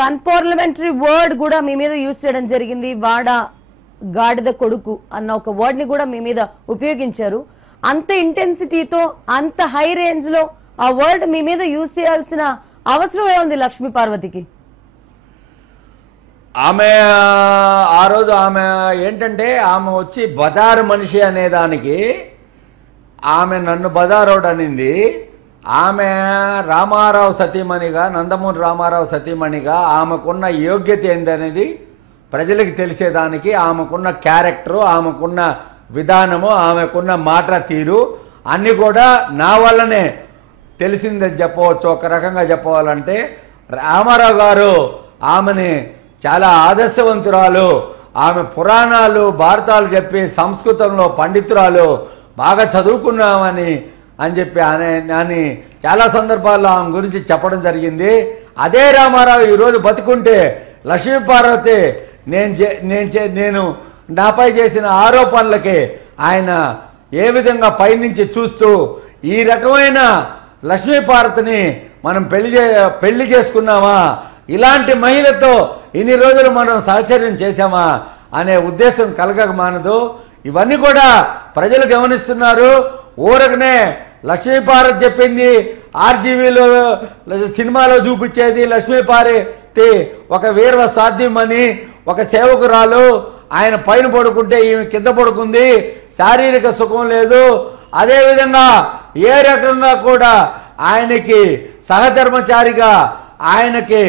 Unparliamentary word కూడా మీ మీద use చేయడం జరిగింది. వాడ గాడిద కొడుకు అన్న ఒక వర్డ్ ని కూడా మీ మీద ఉపయోగించారు. అంత ఇంటెన్సిటీతో అంత హై రేంజ్ లో ఆ వర్డ్ మీ మీద యూజ్ చేయాల్సిన అవసరం ఏముంది లక్ష్మీ పార్వతికి? ఆమె ఆ రోజు ఆమె ఏంటంటే ఆమె వచ్చి బజారు మనిషి అనేదానికి ఆమె నన్ను బజారోడ్ అనింది. ఆమె రామారావు సతీమణిగా, నందమూరి రామారావు సతీమణిగా ఆమెకున్న యోగ్యత ఏందనేది ప్రజలకు తెలిసేదానికి ఆమెకున్న క్యారెక్టరు, ఆమెకున్న విధానము, ఆమెకున్న మాట తీరు అన్నీ కూడా నా వల్లనే తెలిసిందని చెప్పవచ్చు. ఒక రకంగా చెప్పవాలంటే రామారావు గారు ఆమెని చాలా ఆదర్శవంతురాలు, ఆమె పురాణాలు భారతాలు చెప్పి సంస్కృతంలో పండితురాలు, బాగా చదువుకున్నామని చెప్పి అని చాలా సందర్భాల్లో ఆమె గురించి చెప్పడం జరిగింది. అదే రామారావు ఈరోజు బతుకుంటే లక్ష్మీ పార్వతి నేను నాపై చేసిన ఆరోపణలకి ఆయన ఏ విధంగా పైనుంచి చూస్తూ ఈ రకమైన లక్ష్మీ పార్వతిని మనం పెళ్లి చేసుకున్నామా, ఇలాంటి మహిళతో ఇన్ని రోజులు మనం సహచర్యం చేశామా అనే ఉద్దేశం కలగక మానదు. ఇవన్నీ కూడా ప్రజలు గమనిస్తున్నారు. ఊరకనే లక్ష్మీ పార్వతి చెప్పింది ఆర్జీవీలో సినిమాలో చూపించేది లక్ష్మీ పార్వతి ఒక వీర సాధ్యమని, ఒక సేవకురాలు, ఆయన పైన పడుకుంటే ఈమె కింద పడుకుంది, శారీరక సుఖం లేదు. అదేవిధంగా ఏ రకంగా కూడా ఆయనకి సహధర్మచారిగా ఆయనకి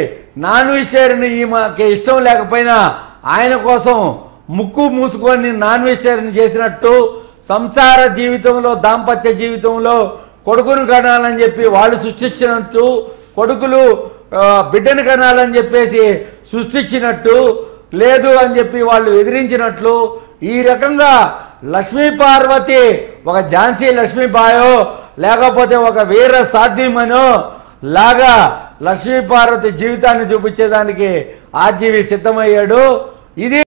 నాన్ వెజిటేరియన్ ఈమెకి ఇష్టం లేకపోయినా ఆయన కోసం ముక్కు మూసుకొని నాన్ వెజిటేరియన్ చేసినట్టు, సంసార జీవితంలో దాంపత్య జీవితంలో కొడుకును కనాలని చెప్పి వాళ్ళు సృష్టించినట్టు, కొడుకులు బిడ్డను కనాలని చెప్పేసి సృష్టించినట్టు లేదు అని చెప్పి వాళ్ళు ఎదిరించినట్లు, ఈ రకంగా లక్ష్మీ పార్వతి ఒక ఝాన్సీ లక్ష్మీబాయో లేకపోతే ఒక వీర సాధ్యమనో లాగా లక్ష్మీ పార్వతి జీవితాన్ని చూపించేదానికి ఆర్జీవి సిద్ధమయ్యాడు. ఇది